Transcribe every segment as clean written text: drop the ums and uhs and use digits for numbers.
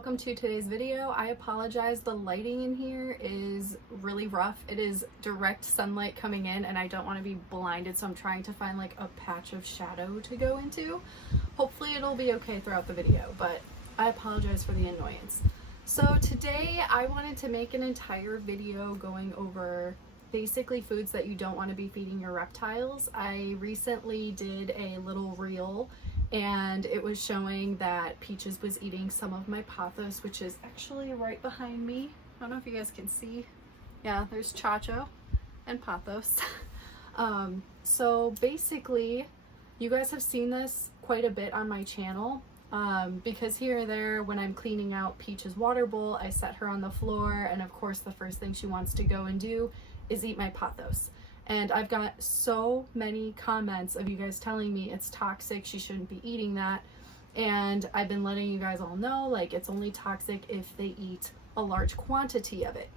welcome to today's video. I apologize, the lighting in here is really rough. It is direct sunlight coming in and I don't want to be blinded, so I'm trying to find like a patch of shadow to go into. Hopefully it'll be okay throughout the video, but I apologize for the annoyance. So today I wanted to make an entire video going over basically foods that you don't want to be feeding your reptiles. I recently did a little reel and it was showing that Peaches was eating some of my pothos, which is actually right behind me. I don't know if you guys can see. Yeah, there's Chacho and pothos. So basically, you guys have seen this quite a bit on my channel because here or there, when I'm cleaning out Peach's water bowl, I set her on the floor, and of course the first thing she wants to go and do is eat my pothos. And I've got so many comments of you guys telling me it's toxic, she shouldn't be eating that. And I've been letting you guys all know, like, it's only toxic if they eat a large quantity of it.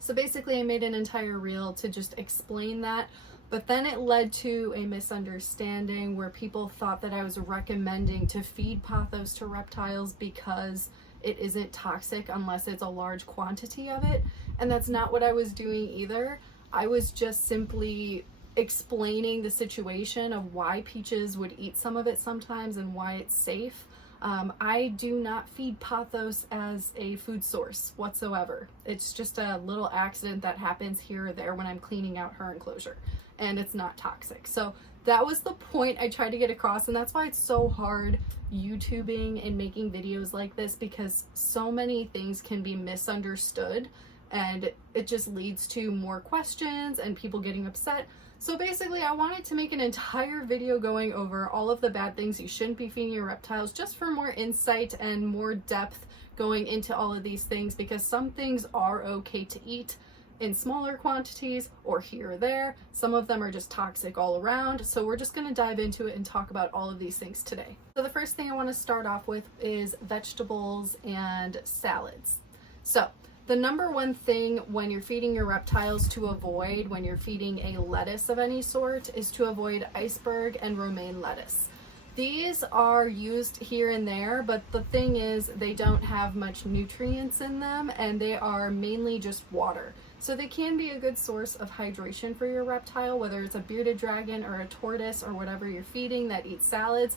So basically I made an entire reel to just explain that, but then it led to a misunderstanding where people thought that I was recommending to feed pothos to reptiles because it isn't toxic unless it's a large quantity of it. And that's not what I was doing either. I was just simply explaining the situation of why Peaches would eat some of it sometimes and why it's safe. I do not feed pothos as a food source whatsoever. It's just a little accident that happens here or there when I'm cleaning out her enclosure, and it's not toxic. So that was the point I tried to get across, and that's why it's so hard YouTubing and making videos like this, because so many things can be misunderstood and it just leads to more questions and people getting upset. So basically I wanted to make an entire video going over all of the bad things you shouldn't be feeding your reptiles, just for more insight and more depth going into all of these things, because some things are okay to eat in smaller quantities or here or there. Some of them are just toxic all around. So we're just gonna dive into it and talk about all of these things today. So the first thing I wanna start off with is vegetables and salads. So the number one thing when you're feeding your reptiles to avoid when you're feeding a lettuce of any sort is to avoid iceberg and romaine lettuce. These are used here and there, but the thing is they don't have much nutrients in them and they are mainly just water. So they can be a good source of hydration for your reptile, whether it's a bearded dragon or a tortoise or whatever you're feeding that eats salads,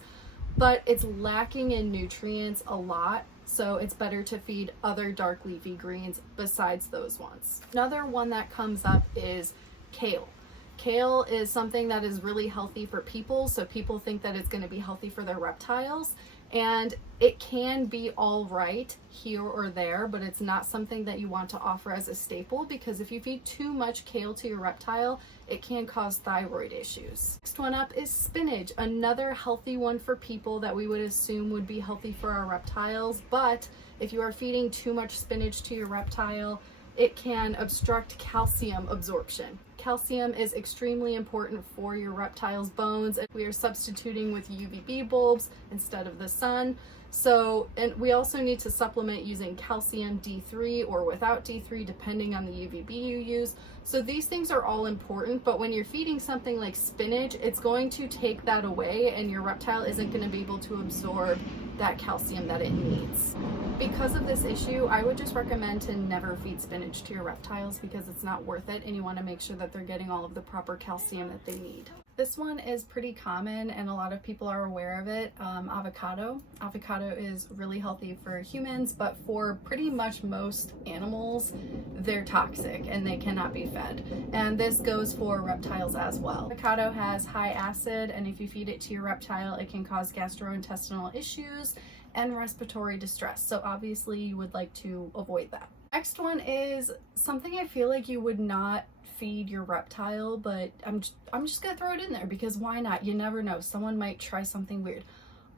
but it's lacking in nutrients a lot. So it's better to feed other dark leafy greens besides those ones. Another one that comes up is kale. Kale is something that is really healthy for people, so people think that it's going to be healthy for their reptiles, and it can be all right here or there, but it's not something that you want to offer as a staple, because if you feed too much kale to your reptile, it can cause thyroid issues. Next one up is spinach, another healthy one for people that we would assume would be healthy for our reptiles, but if you are feeding too much spinach to your reptile, it can obstruct calcium absorption. Calcium is extremely important for your reptile's bones, and we are substituting with UVB bulbs instead of the sun. So, and we also need to supplement using calcium D3 or without D3 depending on the UVB you use. So these things are all important, but when you're feeding something like spinach, it's going to take that away and your reptile isn't going to be able to absorb that calcium that it needs. Because of this issue, I would just recommend to never feed spinach to your reptiles because it's not worth it, and you want to make sure that they're getting all of the proper calcium that they need. This one is pretty common and a lot of people are aware of it. Avocado. Avocado is really healthy for humans, but for pretty much most animals, they're toxic and they cannot be fed. And this goes for reptiles as well. Avocado has high acid, and if you feed it to your reptile, it can cause gastrointestinal issues and respiratory distress. So obviously you would like to avoid that. Next one is something I feel like you would not feed your reptile, but I'm just gonna throw it in there because why not? You never know, someone might try something weird.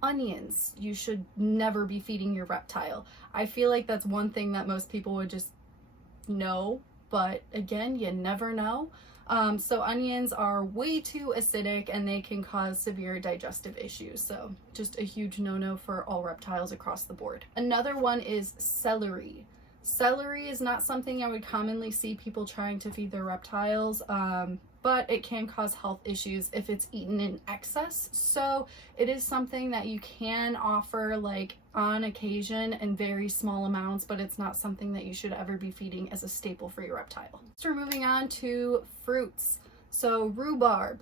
Onions, you should never be feeding your reptile. I feel like that's one thing that most people would just know, but again, you never know. So onions are way too acidic and they can cause severe digestive issues. So just a huge no-no for all reptiles across the board. Another one is celery. Celery is not something I would commonly see people trying to feed their reptiles. but it can cause health issues if it's eaten in excess. So it is something that you can offer like on occasion in very small amounts, but it's not something that you should ever be feeding as a staple for your reptile. So we're moving on to fruits. So rhubarb.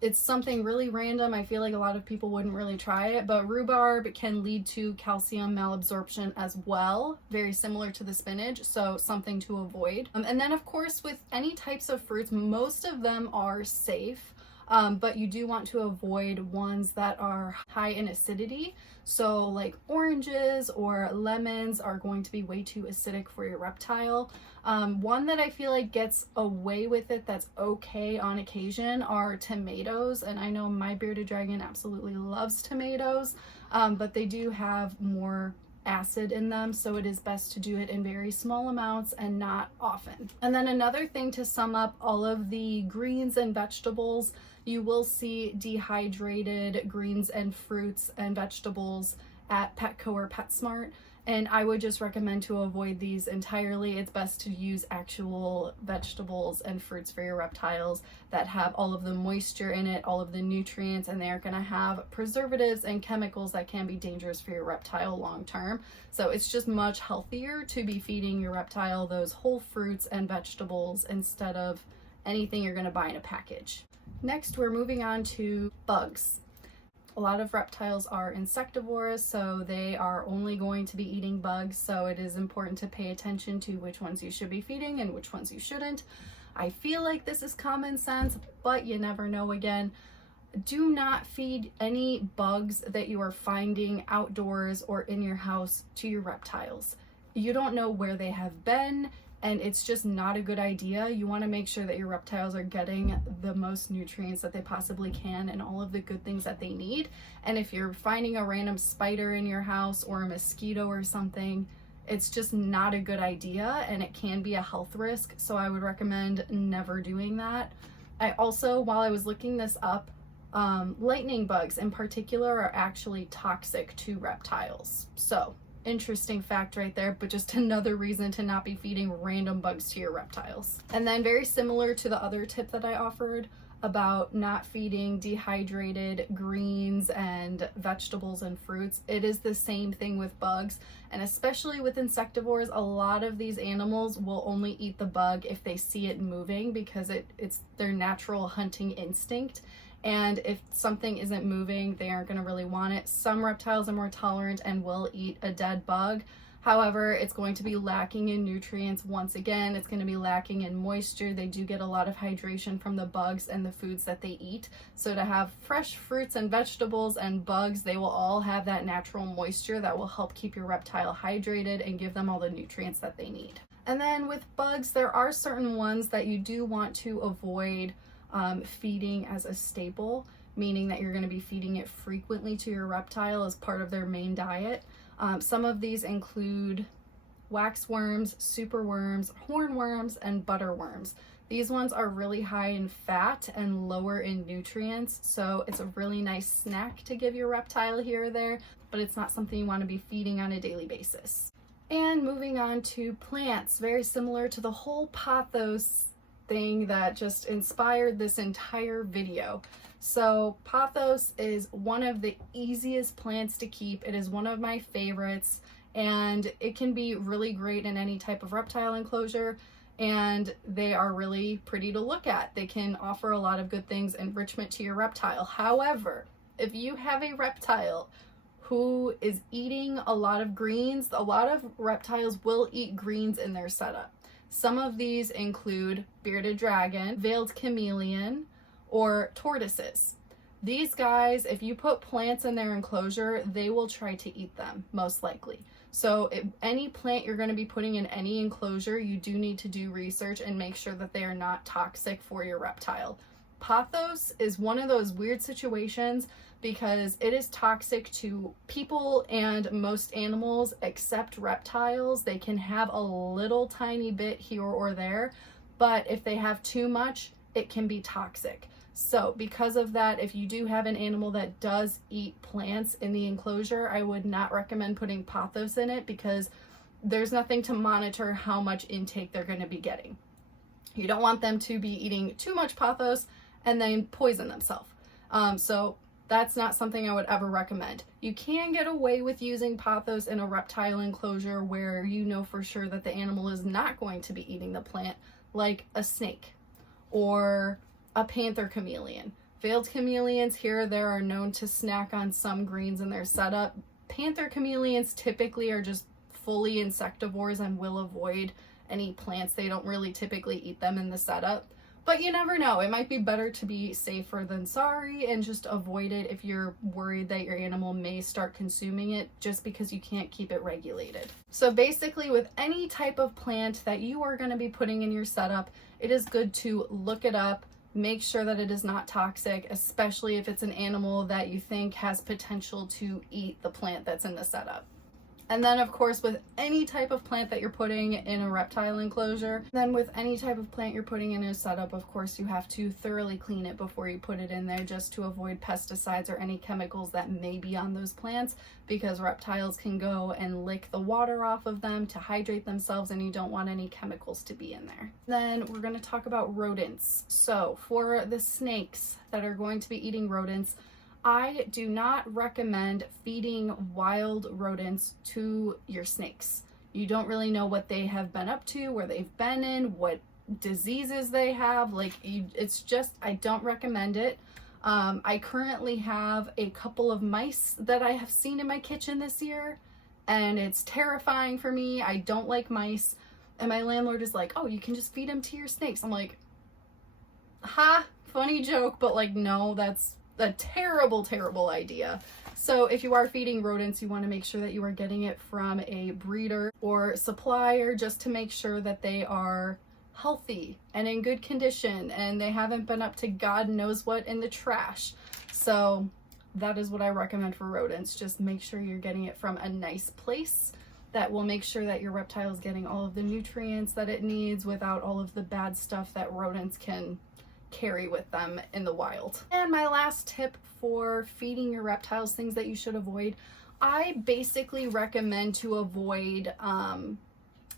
It's something really random. I feel like a lot of people wouldn't really try it, but rhubarb can lead to calcium malabsorption as well, very similar to the spinach, so something to avoid. And then of course with any types of fruits, most of them are safe, but you do want to avoid ones that are high in acidity. So like oranges or lemons are going to be way too acidic for your reptile. One that I feel like gets away with it that's okay on occasion are tomatoes, and I know my bearded dragon absolutely loves tomatoes, but they do have more acid in them, so it is best to do it in very small amounts and not often. And then another thing to sum up all of the greens and vegetables, you will see dehydrated greens and fruits and vegetables at Petco or PetSmart, and I would just recommend to avoid these entirely. It's best to use actual vegetables and fruits for your reptiles that have all of the moisture in it, all of the nutrients, and they're going to have preservatives and chemicals that can be dangerous for your reptile long term. So it's just much healthier to be feeding your reptile those whole fruits and vegetables instead of anything you're going to buy in a package. Next, we're moving on to bugs. A lot of reptiles are insectivores, so they are only going to be eating bugs, so it is important to pay attention to which ones you should be feeding and which ones you shouldn't. I feel like this is common sense, but you never know again. Do not feed any bugs that you are finding outdoors or in your house to your reptiles. You don't know where they have been, and it's just not a good idea. You want to make sure that your reptiles are getting the most nutrients that they possibly can and all of the good things that they need. And if you're finding a random spider in your house or a mosquito or something, it's just not a good idea, and it can be a health risk. So I would recommend never doing that. I also, while I was looking this up, lightning bugs in particular are actually toxic to reptiles. So interesting fact right there, but just another reason to not be feeding random bugs to your reptiles. And then very similar to the other tip that I offered about not feeding dehydrated greens and vegetables and fruits, it is the same thing with bugs. And especially with insectivores, a lot of these animals will only eat the bug if they see it moving, because it's their natural hunting instinct. And if something isn't moving, they aren't going to really want it. Some reptiles are more tolerant and will eat a dead bug. However, it's going to be lacking in nutrients. Once again, it's going to be lacking in moisture. They do get a lot of hydration from the bugs and the foods that they eat. So to have fresh fruits and vegetables and bugs, they will all have that natural moisture that will help keep your reptile hydrated and give them all the nutrients that they need. And then with bugs, there are certain ones that you do want to avoid feeding as a staple, meaning that you're going to be feeding it frequently to your reptile as part of their main diet. Some of these include waxworms, superworms, hornworms, and butterworms. These ones are really high in fat and lower in nutrients, so it's a really nice snack to give your reptile here or there, but it's not something you want to be feeding on a daily basis. And moving on to plants, very similar to the whole pothos thing that just inspired this entire video. So pothos is one of the easiest plants to keep. It is one of my favorites, and it can be really great in any type of reptile enclosure, and they are really pretty to look at. They can offer a lot of good things, enrichment to your reptile. However, if you have a reptile who is eating a lot of greens, a lot of reptiles will eat greens in their setup. Some of these include bearded dragon, veiled chameleon, or tortoises. These guys, if you put plants in their enclosure, they will try to eat them, most likely. So if any plant you're going to be putting in any enclosure, you do need to do research and make sure that they are not toxic for your reptile. Pothos is one of those weird situations because it is toxic to people and most animals except reptiles. They can have a little tiny bit here or there, but if they have too much, it can be toxic. So because of that, if you do have an animal that does eat plants in the enclosure, I would not recommend putting pothos in it because there's nothing to monitor how much intake they're going to be getting. You don't want them to be eating too much pothos and then poison themselves. So that's not something I would ever recommend. You can get away with using pothos in a reptile enclosure where you know for sure that the animal is not going to be eating the plant, like a snake or a panther chameleon. Veiled chameleons here or there are known to snack on some greens in their setup. Panther chameleons typically are just fully insectivores and will avoid any plants. They don't really typically eat them in the setup, but you never know. It might be better to be safer than sorry and just avoid it if you're worried that your animal may start consuming it just because you can't keep it regulated. So basically, with any type of plant that you are going to be putting in your setup, it is good to look it up, make sure that it is not toxic, especially if it's an animal that you think has potential to eat the plant that's in the setup. And then of course, with any type of plant that you're putting in a reptile enclosure, then with any type of plant you're putting in a setup, of course, you have to thoroughly clean it before you put it in there, just to avoid pesticides or any chemicals that may be on those plants, because reptiles can go and lick the water off of them to hydrate themselves, and you don't want any chemicals to be in there. Then we're going to talk about rodents. So for the snakes that are going to be eating rodents, I do not recommend feeding wild rodents to your snakes. You don't really know what they have been up to, where they've been in, what diseases they have. It's just, I don't recommend it. I currently have a couple of mice that I have seen in my kitchen this year, and it's terrifying for me. I don't like mice. And my landlord is like, oh, you can just feed them to your snakes. I'm like, ha, funny joke, but like, no, that's a terrible idea. So if you are feeding rodents, you want to make sure that you are getting it from a breeder or supplier, just to make sure that they are healthy and in good condition and they haven't been up to God knows what in the trash. So that is what I recommend for rodents. Just make sure you're getting it from a nice place that will make sure that your reptile is getting all of the nutrients that it needs without all of the bad stuff that rodents can carry with them in the wild. And my last tip for feeding your reptiles, things that you should avoid, I basically recommend to avoid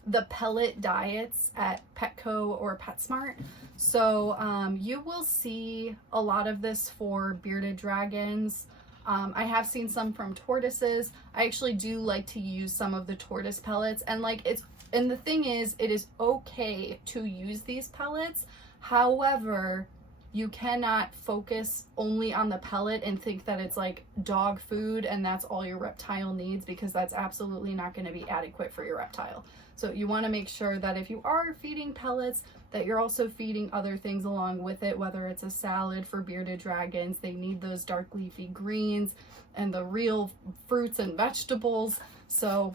the pellet diets at Petco or PetSmart. So you will see a lot of this for bearded dragons. I have seen some from tortoises. I actually do like to use some of the tortoise pellets, and the thing is, it is okay to use these pellets. However, you cannot focus only on the pellet and think that it's like dog food and that's all your reptile needs, because that's absolutely not going to be adequate for your reptile. So you want to make sure that if you are feeding pellets, that you're also feeding other things along with it, whether it's a salad for bearded dragons. They need those dark leafy greens and the real fruits and vegetables. So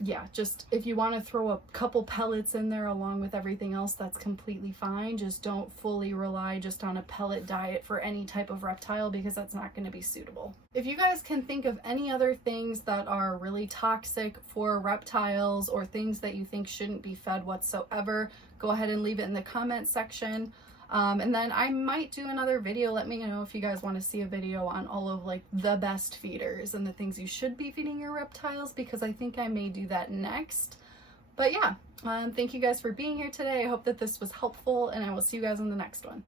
yeah, just if you want to throw a couple pellets in there along with everything else, that's completely fine. Just don't fully rely just on a pellet diet for any type of reptile, because that's not going to be suitable. If you guys can think of any other things that are really toxic for reptiles, or things that you think shouldn't be fed whatsoever, go ahead and leave it in the comment section. And then I might do another video. Let me know if you guys want to see a video on all of the best feeders and the things you should be feeding your reptiles, because I think I may do that next. But yeah, thank you guys for being here today. I hope that this was helpful, and I will see you guys in the next one.